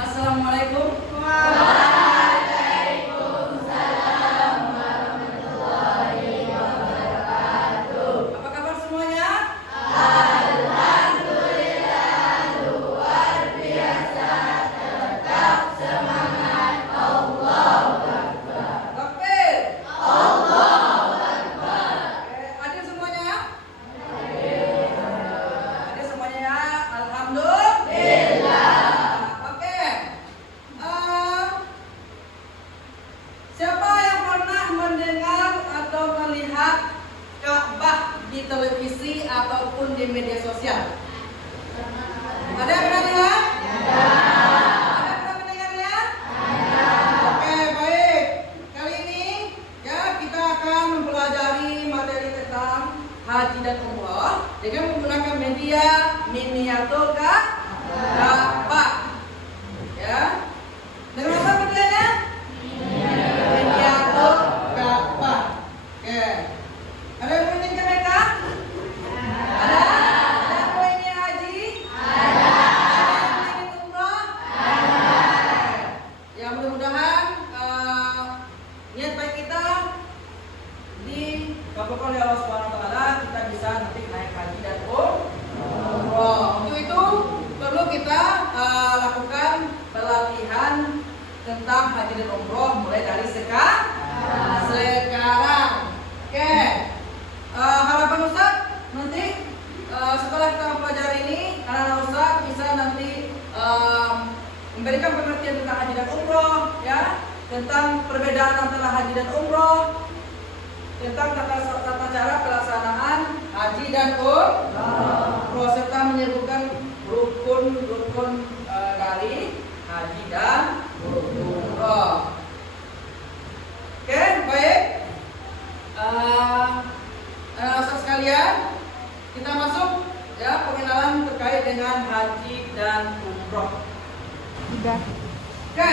Assalamualaikum. Waalaikumsalam warahmatullahi wabarakatuh. Apa kabar semuanya? Alhamdulillah luar biasa, tetap semangat. Allahu Akbar. Takbir. Allahu Akbar. Hadir semuanya? Hadir semuanya ya. Alhamdulillah. Oke. Siapa yang pernah mendengar atau melihat Ka'bah di televisi ataupun di media sosial? Ada yang pernah lihat? Ada yang pernah mendengarnya? Oke, baik. Kali ini ya kita akan mempelajari materi tentang haji dan umroh dengan menggunakan media miniatur Ka'bah. Ya. Dengan apa medianya? Miniatur Ka'bah. Oke. Ada yang mau ingin mereka? Ada? Ada yang mau ingin haji? Ada yang ingin umroh? Ya, mudah-mudahan niat baik kita dikabulkan oleh Allah Subhanahu wa taala, kita bisa nanti naik haji dan umroh. Untuk itu perlu kita lakukan pelatihan tentang haji dan umroh mulai dari sekarang. Oke. Harapan Ustaz nanti setelah kita mempelajari ini, anak-anak Ustaz bisa nanti memberikan pengertian tentang haji dan umroh, ya, tentang perbedaan antara haji dan umroh, tentang tata cara pelaksanaan haji dan umroh, serta menyebutkan rukun-rukun dari haji dan umroh. Oke, baik. Anak-anak sekalian, kita masuk ya pengenalan terkait dengan haji dan umroh. Oke,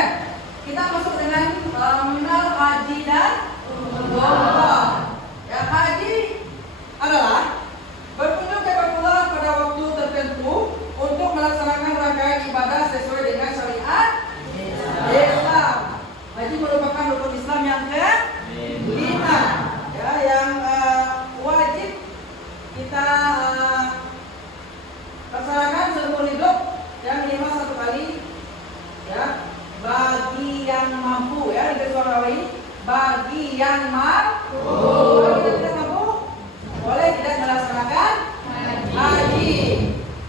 kita masuk dengan mengenal haji dan umroh. Ya, haji adalah berkunjung ke Baitullah pada waktu tertentu untuk melaksanakan rangkaian ibadah sesuai dengan syariat Islam. Haji merupakan rukun Islam yang ke-5, ya, yang wajib kita laksanakan seumur hidup, yang minimal 1 kali, ya, bagi yang mampu, ya, di suara ini, bagi yang mampu. Bagi yang tidak mampu, boleh tidak melaksanakan haji.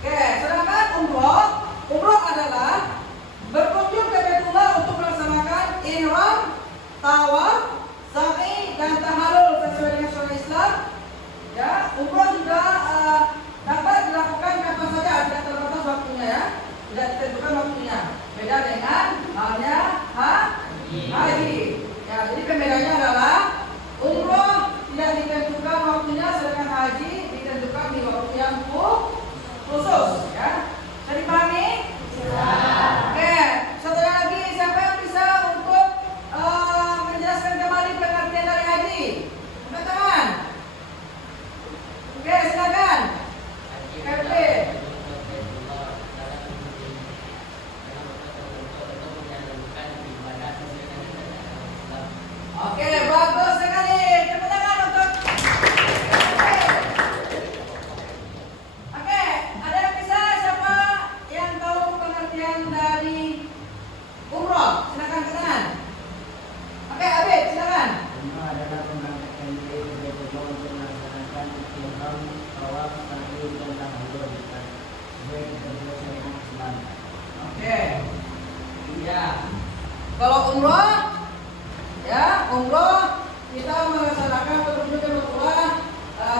Oke, sedangkan umroh adalah berkunjung ke Baitullah untuk melaksanakan ihram, tawaf, sa'i dan tahallul sesuai dengan syariat Islam. Ya, umroh juga dapat dilakukan kapan saja, tidak terbatas waktunya, ya, tidak ditentukan waktunya. Beda dengan halnya haji. Ya, jadi pembedanya adalah umroh tidak ditentukan waktunya, sedangkan haji ditentukan di waktu yang khusus. Ya, bisa dipahami? Oke, satu lagi, siapa yang bisa untuk menjelaskan kembali pengertian dari haji? Angkat tangan. Oke, silakan. Kevin. Oke, bagus sekali. Tepuk tangan untuk Kevin. Oke, ada yang bisa, siapa yang tahu pengertian dari umroh? Silakan ke kanan. Oke, Abid, silakan. Umroh adalah pemberangkatan diri ke Baitullah untuk melaksanakan ihram, tawaf, sa'i dan tahallul sesuai ketentuan syariat Islam. Oke. Iya. Kalau umroh, ya, umroh kita melaksanakan berkunjung ke Baitullah,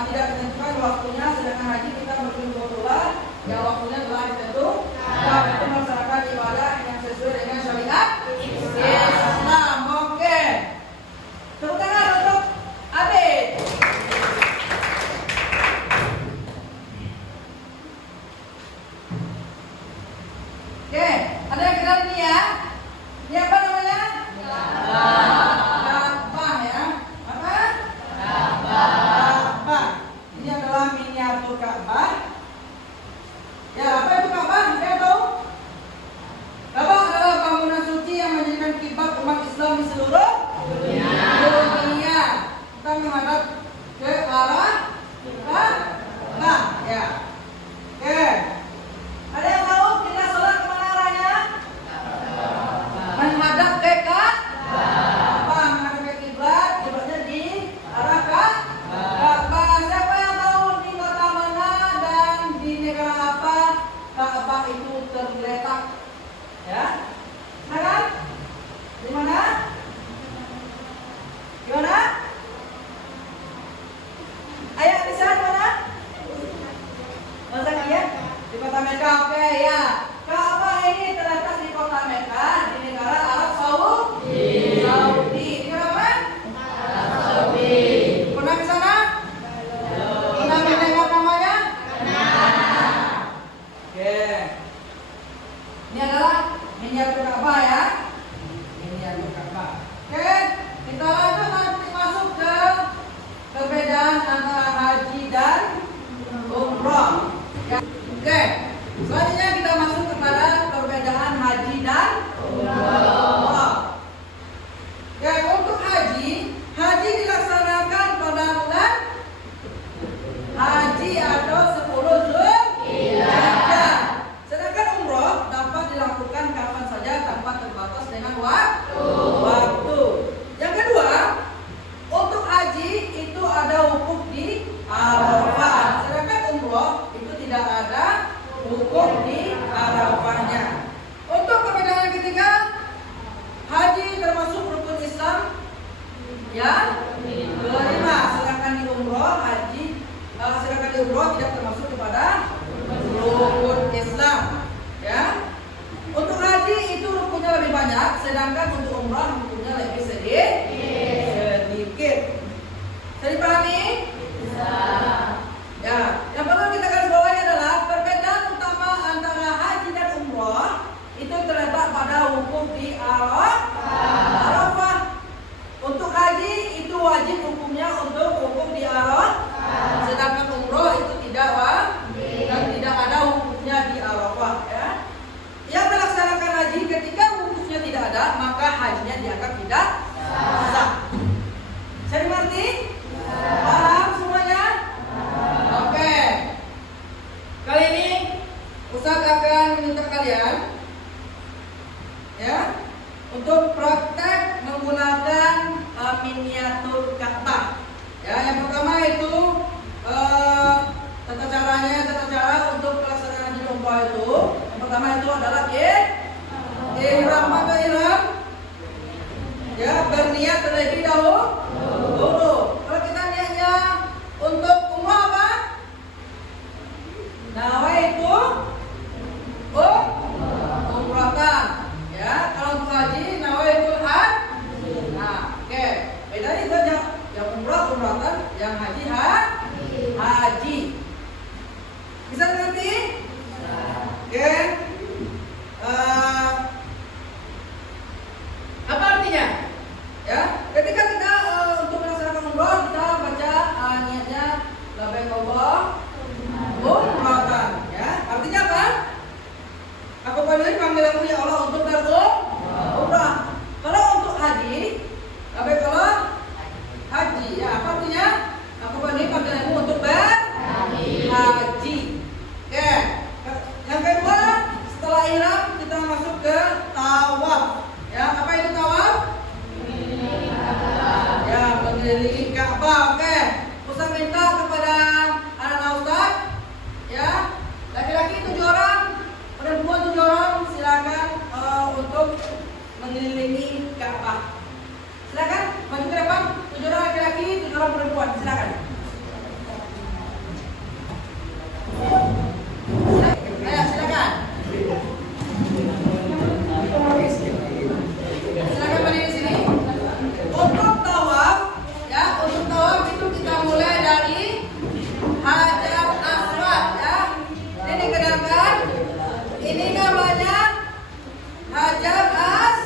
tidak ditentukan waktunya, sedangkan haji kita berkunjung ke Baitullah yang waktunya telah ditentukan. Itu melaksanakan ibadah yang sesuai dengan syariat Islam. Oke. Tepuk tangan untuk Abid. Oke, ada yang kenal ini ya? Ini apa namanya? Ka'bah, ya. Apa? Ka'bah. Ini adalah miniatur Ka'bah. Ya, apa itu Ka'bah? Saya tahu. Ka'bah adalah miniatur Ka'bah ya. Miniatur Ka'bah. Oke, kita lanjut nanti masuk ke perbedaan antara haji dan umroh. Ya. Oke, selanjutnya kita masuk kepada perbedaan haji dan umroh. Ya, untuk haji dilaksanakan pada bulan haji atau 10 Zulhijjah. Sedangkan umroh dapat dilakukan kapan saja tanpa terbatas dengan waktu. Yang kedua, untuk haji itu ada wukuf di Arafah. Sedangkan umroh itu tidak ada wukuf di Arafahnya. Untuk perbedaan yang ketiga, haji termasuk rukun Islam yang kelima, sedangkan di umroh tidak termasuk kepada rukun Islam. Ya, untuk haji itu rukunnya lebih banyak, sedangkan untuk umroh rukunnya lebih sedikit. Bisa dipahami? Ya, yang perlu kita garis bawahi adalah perbedaan utama antara haji dan umroh itu terletak pada wukuf di Arafah. Untuk haji itu wajib hukumnya untuk wukuf di Arafah, sedangkan umroh itu tidak dan tidak ada wukufnya di Arafah. Ya. Yang melaksanakan haji ketika wukufnya tidak ada, maka hajinya dianggap tidak sah. Saya dimengerti? Paham semuanya? Oke. Kali ini Ustaz akan meminta kalian ya untuk praktek menggunakan miniatur Ka'bah. Ya, yang pertama itu tata cara untuk pelaksanaan haji umroh itu. Yang pertama itu adalah ihram. Maka ihram ya berniat terlebih dahulu. Kalau kita niatnya untuk umroh apa? Nawaitu umratan. Ya, kalau untuk haji nawaitul haji. Nah, oke. Bedanya itu aja. Yang umratan, yang haji haji. Bisa mengerti? Oke. Apa artinya? Ya, ketika kita untuk melaksanakan umroh kita baca niatnya labbaik umratan. Ya, artinya apa? Aku penuhi panggilanmu ya Allah untuk berumrah. Kalau untuk haji, labbaik haji. Ya, apa artinya? Aku penuhi panggilanmu untuk berhaji. Oke. Yang kedua, setelah ihram kita masuk ke tawaf. Ya, apa itu tawaf? Ya, mengelilingi Ka'bah. Oke. Ustaz minta kepada anak-anak Ustaz, ya, laki-laki 7 orang, perempuan 7 orang, silakan untuk mengelilingi Ka'bah. Silakan maju ke depan, 7 orang laki-laki, 7 orang perempuan, silakan. Ayo, silakan. Silakan berdiri di sini. Untuk tawaf, ya, untuk tawaf itu kita mulai dari Hajar Aswad, ya. Ini dikenalkan. Ini namanya Hajar Aswad.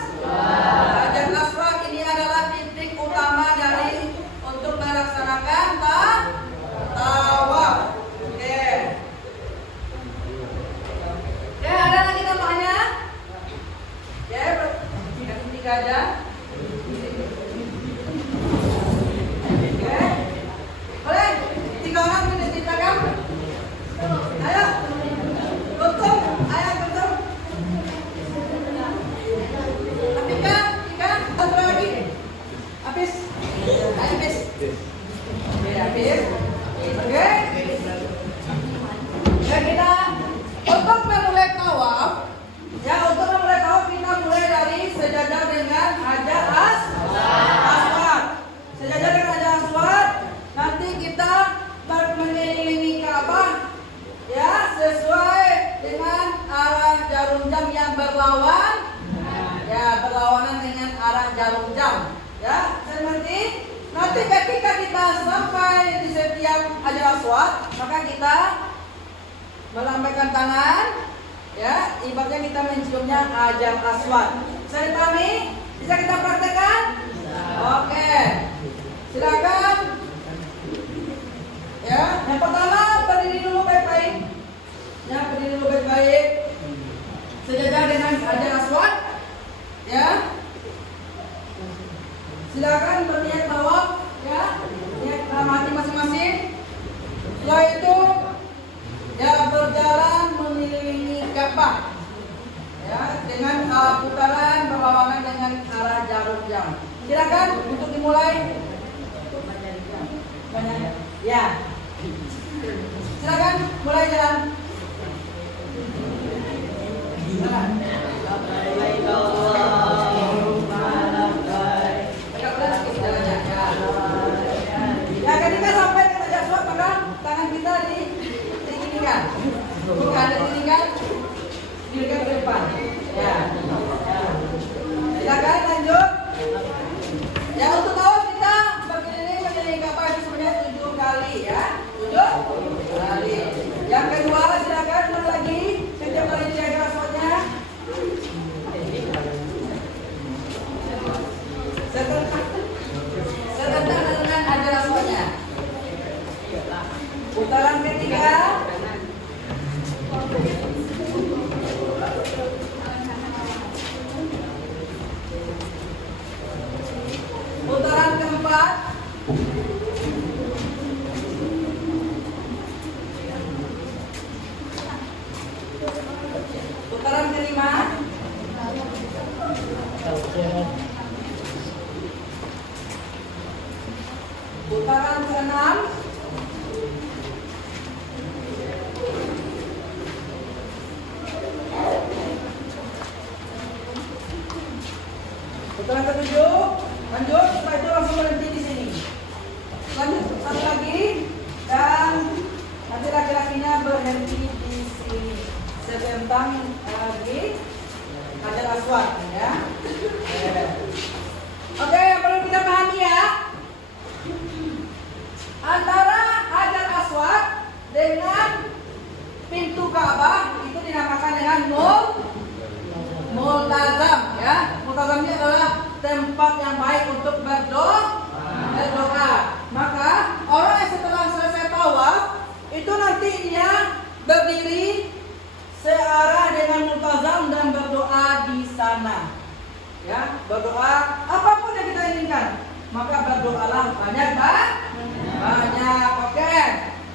Ini adalah titik utama dari untuk melaksanakan tawaf. Oke. Ya, ada lagi tambahnya? Ya, yang tiga aja. Oke. Boleh? 3 orang bisa ceritakan? Ayo. Tutup. Ayo tutup. Tika, satu lagi. Habis. Ayo habis. Oke, habis. Oke. Ya, kita untuk memulai tawaf, ya, untuk memulai tawaf kita mulai dari sejajar dengan Hajar Aswad. Sejajar dengan Hajar Aswad, nanti kita mengelilingi Ka'bah, ya, sesuai dengan arah jarum jam yang berlawanan, ya, berlawanan dengan arah jarum jam, ya. Saya mengerti. Nanti ketika kita sampai di setiap Hajar Aswad, maka kita melambaikan tangan, Ya, ibaratnya kita menciumnya Hajar Aswad. Bisa dipahami? Bisa kita praktekkan? Oke. Silakan. Ya, yang pertama berdiri dulu baik-baik. Ya, berdiri dulu baik-baik. Sejajar dengan Hajar Aswad. Ya. Silakan berniat tawaf, ya. Niat dalam hati masing-masing. Setelah itu ya berjalan mengelilingi Ka'bah. Ya, dengan putaran berlawanan dengan arah jarum jam. Silakan untuk dimulai. Ya. Silakan mulai jalan. Silakan. Ya, ketika sampai ke Hajar Aswad maka tangan kita ditinggikan. Bukan ditinggikan, ditinggikan ke depan. Ya. Silakan lanjut. Ya, untuk tawaf kita berkeliling Ka'bah itu sebanyak 7 kali ya. 7 kali. Yang kedua silakan ulang lagi setiap kali di Hajar Aswadnya. Serentak dengan Hajar Aswadnya. Putaran ketiga. Putaran keempat. Putaran kelima. Putaran keenam. Putaran ketujuh. Lanjut, setelah itu langsung berhenti di sini. Lanjut satu lagi dan nanti laki-lakinya berhenti di sini. Sebentang lagi Hajar Aswad ya. Oke, yang perlu kita pahami ya. Antara Hajar Aswad dengan pintu Ka'bah itu dinamakan dengan multazam ya. Multazam ini adalah tempat yang baik untuk berdoa. Maka orang yang setelah selesai tawaf itu nanti dia berdiri searah dengan multazam dan berdoa di sana. Ya, berdoa apapun yang kita inginkan. Maka berdoalah banyak. Oke.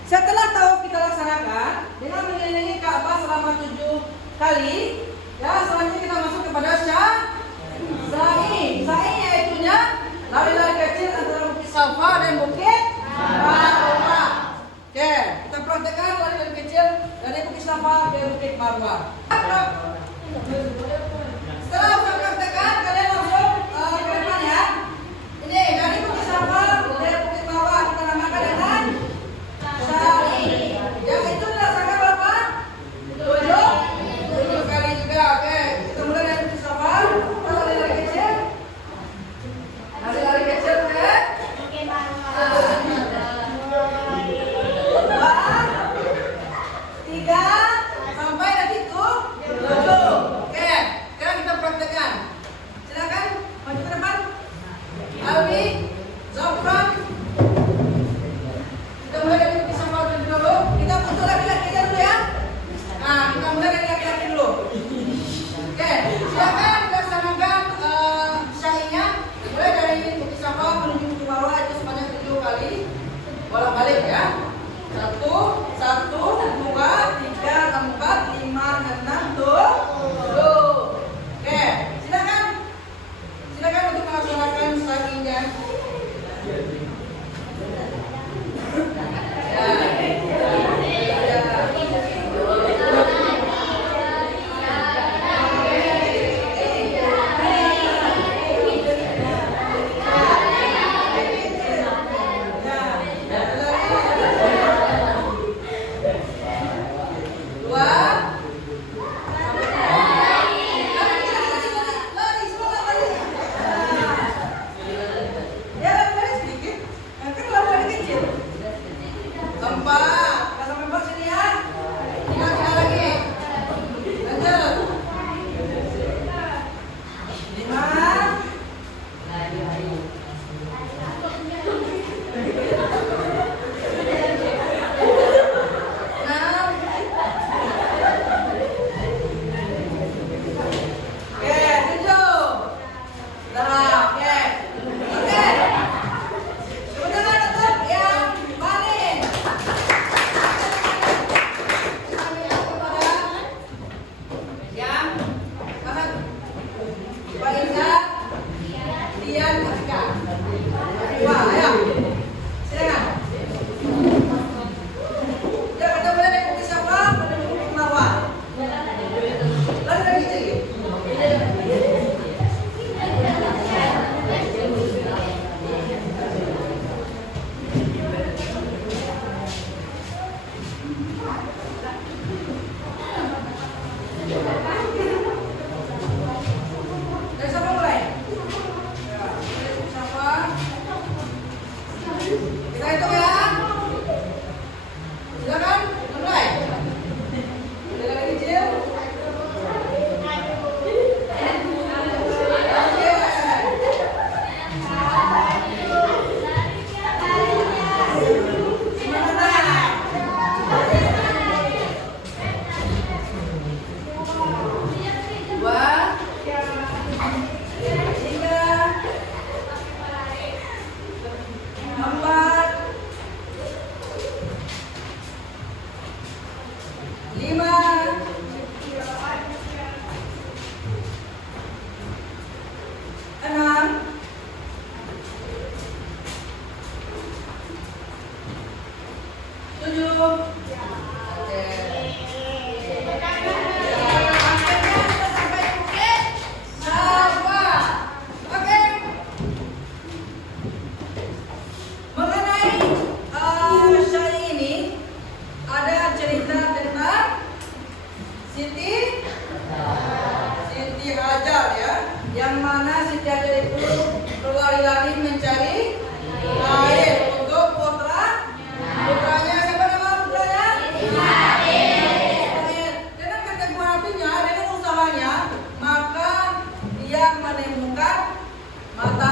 Setelah tawaf kita laksanakan dengan mengelilingi Ka'bah selama 7 kali, ya selanjutnya kita masuk kepada sa'i. Sa'i yaitunya lari-lari kecil antara Bukit Safa dan Bukit Marwah. Oke, kita praktekkan lari-lari kecil dari Bukit Safa ke Bukit Marwah. Setelah kita praktekkan, kalian langsung ke depan ya. Ini dari Bukit Safa ke Bukit Marwah kita namakan dengan sa'i. Yang itu dilaksanakan berapa? 7 kali juga. Oke, kita mulai dari Bukit Safa. Kita lari-lari kecil. Lari-lari kecil ke Bukit Marwah. 2, 3, sampai nanti tuh 7. Oke, sekarang kita praktekkan. Silakan maju ke depan. Alwi, Zafran. Kita mulai dari Bukit Safa dulu. Kita untuk laki-laki dulu ya. Nah, kita mulai dari laki-laki dulu. Oke, silakan dilaksanakan sa'inya. Mulai dari Bukit Safa menuju Bukit Marwah itu sebanyak 7 kali. Bolak-balik ya. 1, 2, 3, 4, 5, 6, 7. Oke, silakan untuk melaksanakan sa'inya. Yang mana Siti Hajar itu berlari-lari mencari air untuk putranya. Siapa nama putranya? Ismail. Dengan kategori hatinya, dengan usahanya, maka dia menemukan mata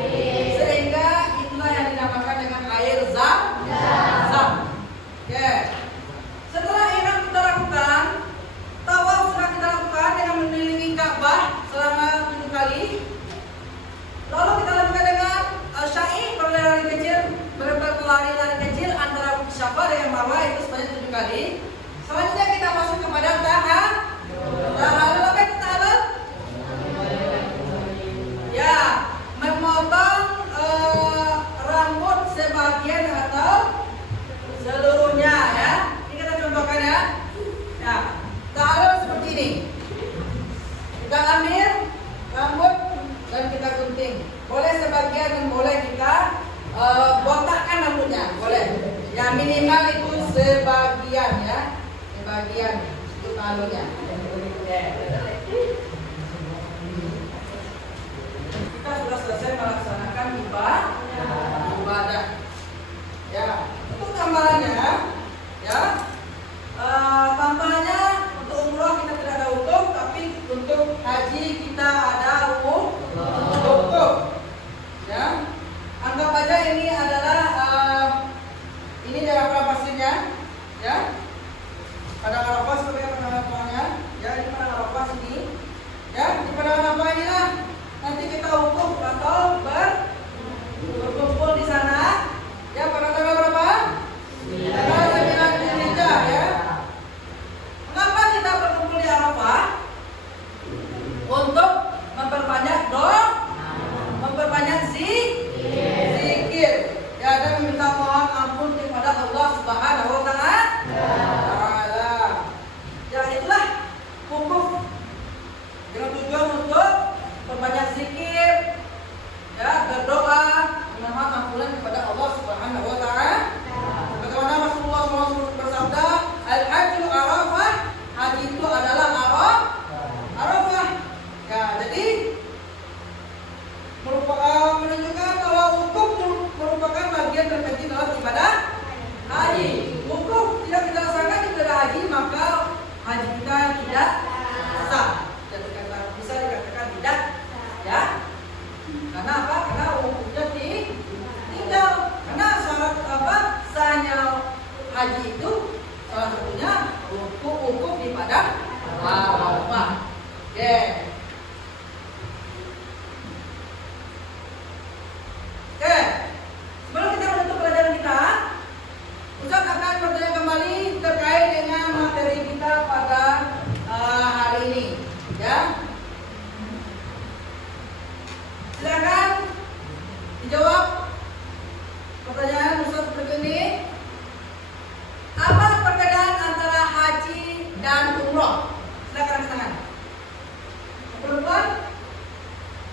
air, sehingga itulah yang dinamakan dengan air Zam-Zam. Oke. Setelah ini kita lakukan tawaf, sudah kita lakukan dengan mengelilingi Ka'bah selama 7 kali. Lalu kita lakukan dengan sya'i, berlari kecil antara Safa dengan Marwah, itu sebanyak 7 kali. Selanjutnya kita masuk kepada tahalul. Apa itu tahalul? Ya, memotong rambut sebagian atau seluruhnya ya. Ini kita contohkan ya. Ya, tahalul seperti ini. Kita ambil rambut dan kita gunting. Boleh sebagian dan boleh kita botakkan rambutnya, boleh. Ya minimal itu sebagian ya, sebagian itu tahalulnya. Kita sudah selesai melaksanakan ibadah. Ya, untuk gambarannya, ya, tampaknya untuk umroh kita tidak ada wukuf, tapi untuk haji kita ada wukuf. Ya, anggap aja ini adalah ini daerah pasirnya, ya. Pada Arafah sebagai penamanya, ya ini pada Arafah sini, ya di pada Arafah inilah nanti kita wukuf atau berkumpul di sana, ya pada tanggal berapa? Tanggal 9 Dzulhijjah, ya. Mengapa kita berkumpul di Arafah? Untuk memperbanyak doa, memperbanyak zikir, ya, dan meminta mohon ampun kepada Allah Subhanahu wa Ta'ala. Ya itulah wukuf dengan tujuan untuk memperbanyak zikir, ya, berdoa, memohon ampunan kepada Allah Subhanahu wa Ta'ala. Bagaimana Rasulullah SAW bersabda, al-hajju Arafah, haji itu adalah Arafah. Ya, jadi menunjukkan bahwa wukuf merupakan bagian terpenting dalam ibadah haji. Wukuf tidak kita laksanakan di ibadah haji, maka haji kita tidak sah. Bisa dikatakan tidak, ya. Karena apa? Karena wukufnya tinggal. Karena syarat apa? Sahnya haji itu salah satunya wukuf di padang Arafah. Oke. Oke, sebelum kita menutup pelajaran kita, Ustaz akan bertanya kembali terkait dengan materi kita pada hari ini, ya. Silakan dijawab pertanyaan Ustaz seperti ini. Apa perbedaan antara haji dan umroh? Silakan angkat tangan. Perempuan,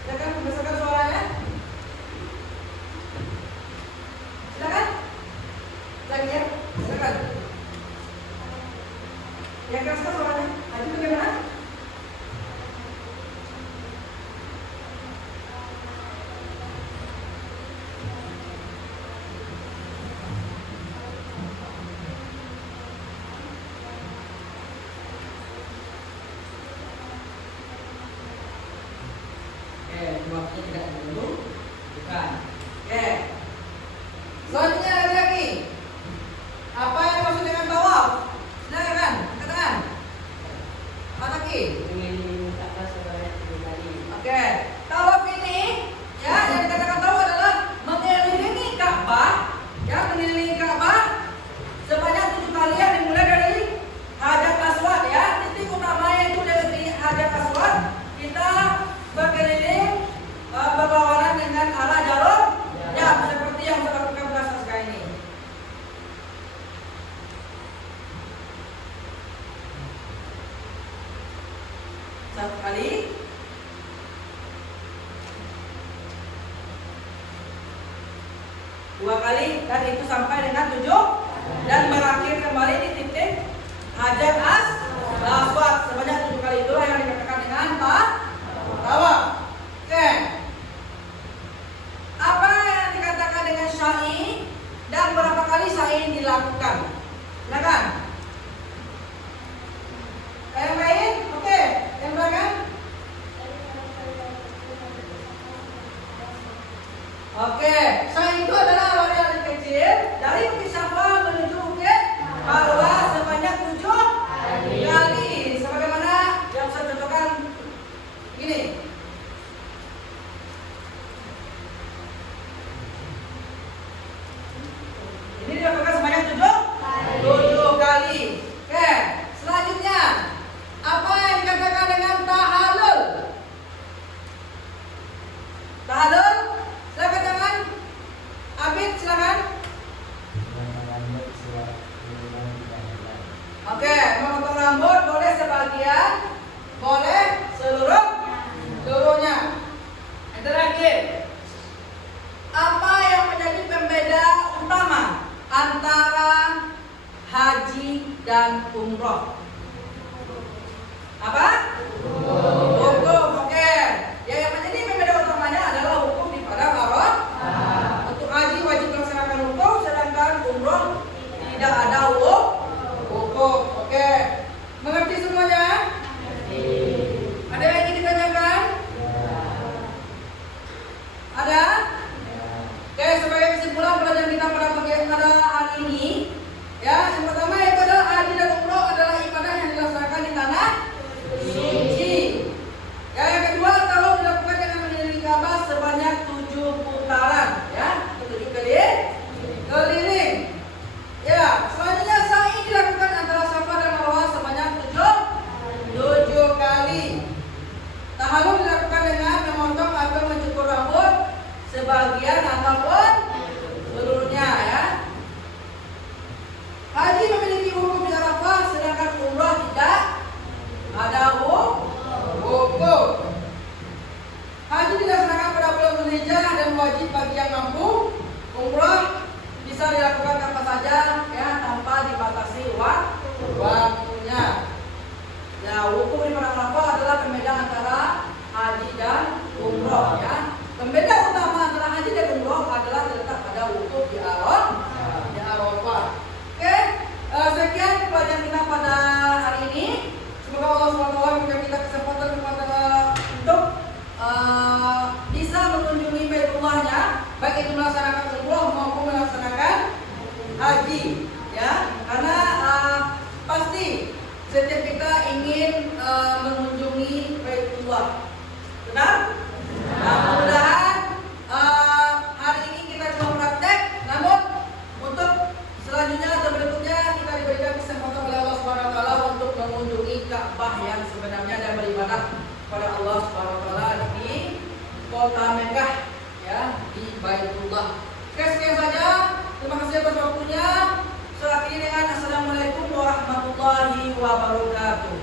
silakan membesarkan suaranya. Silakan. Lagi ya, silakan. Yang keraskan suaranya. Haji bagaimana? Waktu tidak dulu, bukan. Oke. Selanjutnya lagi. Apa yang maksud dengan tawaf? Silakan, katakan. Apa lagi? Mengelilingi Ka'bah sebanyak 7 kali. Oke. Tawaf ini, ya, yang dikatakan tawaf adalah mengelilingi Ka'bah, ya, mengelilingi Ka'bah sebanyak 7 kali yang dimulai dari Hajar Aswad, ya. Titik utamanya itu dari Hajar Aswad. Kita berkeliling berlawanan dengan arah jalur, ya, seperti yang saya lakukan pada sekarang ini. Satu kali, dua kali, dan itu sampai dengan 7 dan berakhir kembali di titik Hajar Aswad sebanyak 7 kali. Itulah yang dikatakan dengan tawaf. Oke, sa'i itu adalah lari kecil dari Bukit Syafa menuju Bukit Marwa sebanyak 7 kali. Sebagaimana yang saya contohkan ini. Ini dilakukan sebanyak 7 kali. Oke, selanjutnya apa yang dikatakan dengan tahallul? Tahallul, silakan tangan. Abid, silakan. Oke, memotong rambut boleh sebagian, boleh seluruhnya. Yang terakhir, apa yang menjadi pembeda utama antara haji dan umroh? Apa? Hukum. Oke. Yang menjadi pembeda utamanya adalah hukum di padang Arafah. Untuk haji wajib melaksanakan hukum, sedangkan umroh tidak ada hukum. Oke. Mengerti semuanya? Ada yang ingin ditanyakan? Ada? Oke, sebagai kesimpulan pelajaran kita pada hari ini, ya, yang pertama yaitu adalah haji dan umroh adalah ibadah yang dilaksanakan di tanah suci. Ya, yang kedua, tawaf dilakukan dengan mengelilingi Ka'bah sebanyak 7 putaran, ya, 7 keliling. Ya, selanjutnya sa'i dilakukan antara Safa dan Marwah sebanyak 7 kali. Tahallul dilakukan dengan memotong atau mencukur rambut sebagian ataupun seluruhnya, ya. Haji memiliki hukum di Arafah, sedangkan umrah tidak ada hukum. Haji dilaksanakan pada bulan Dzulhijjah dan wajib bagi yang mampu. Umrah bisa dilakukan kapan saja, ya, tanpa dibatasi waktunya. Ya, hukum di padang Arafah adalah pembeda antara haji dan umroh, ya. Pembeda utama antara haji dan umroh adalah terletak pada wukuf di Arafah. Oke, sekian pelajaran kita pada hari ini. Semoga Allah SWT memberikan kita kesempatan untuk bisa mengunjungi Baitullah-Nya, baik itu melaksanakan umroh maupun melaksanakan haji, ya. Karena pasti setiap kita ingin mengunjungi Baitullah. Benar? Nah, mudah-mudahan hari ini kita cuma praktek, namun untuk selanjutnya atau berikutnya kita diberikan kesempatan oleh Allah Subhanahu wa taala untuk mengunjungi Ka'bah yang sebenarnya dan beribadah kepada Allah Subhanahu wa taala di kota Mekah, ya, di Baitullah. Oke, sekian saja. Terima kasih atas waktunya. Saya akhiri dengan assalamualaikum warahmatullahi wabarakatuh.